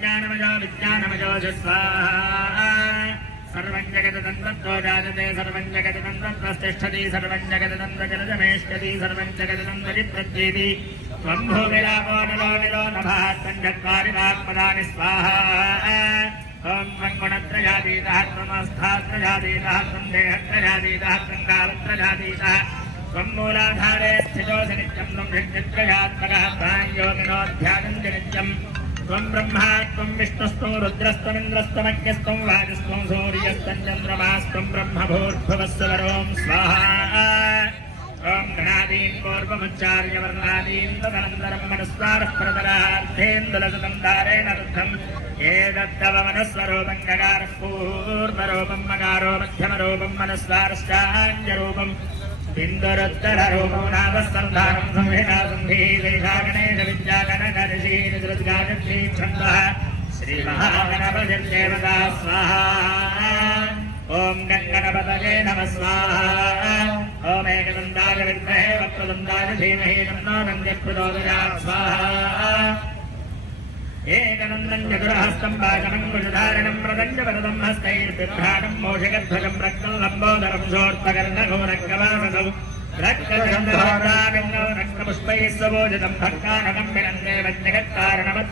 विज्ञानमयो विज्ञानमयो स्वाहा सर्वं जगदन्ततो जायते सर्वं जगदन्तस्तिष्ठति सर्वं जगदन्तजलजमेष्यति सर्वं जगदन्तजिप्रज्येति त्वं भूमिरापो नलो निलो नभः त्वञ्चत्वारि वाक्पदानि स्वाहा ॐ त्वङ्गुणत्रयातीतः त्वमस्थात्रयातीतः त्वं देहत्रयातीतः त्वं कालत्रयातीतः त्वं मूलाधारे स्थितोऽसि नित्यं त्वं षट्त्रयात्मकः प्राञ्योगिनोऽध्यानन्ति नित्यम् त्वं ब्रह्मा त्वं विष्णुस्त्वं रुद्रस्त्वमिन्द्रस्त्वमग्निस्त्वं वायुस्त्वं सूर्यस्त्वं चन्द्रमास्त्वं ब्रह्मभूर्भुवस्सुवरों स्वाहा ॐ गणादीन् पूर्वमुच्चार्य वर्णादीन् तदनन्तरं मनस्वारः प्रतरार्थेन्दुलसतं दारेण रुद्धम् एतद्धव मनस्वरूपं गकारः पूर्वरूपं मकारो मध्यमरूपं मनस्वारश्चान्यरूपम् बिन्दुरुत्तररूपं नादस्सन्धानं संहितासन्धिः गणेशविद्यागणगणशीलदृद्गायत्री छन्दः श्रीमहागणपतिर्देवता स्वाहा ॐ गणगणपतये नमः स्वाहा ॐ एकदन्ताय विद्महे वक्रतुण्डाय धीमहि तन्नो नन्दिः प्रचोदयात् स्वाहा एकदन्तं चतुरहस्तं वाचमङ्कुशधारिणं प्रदण्डवरदं हस्तैर्बिभ्राणं मोषगध्वजं रक्तं लम्बोदरं शोर्पकर्णघोरग्रवाससौ रक्तचन्द्रहोराविन्दौ रक्तपुष्पैः स्वभोजितं भक्तानकं विनन्दे वज्रगत्कारणवत्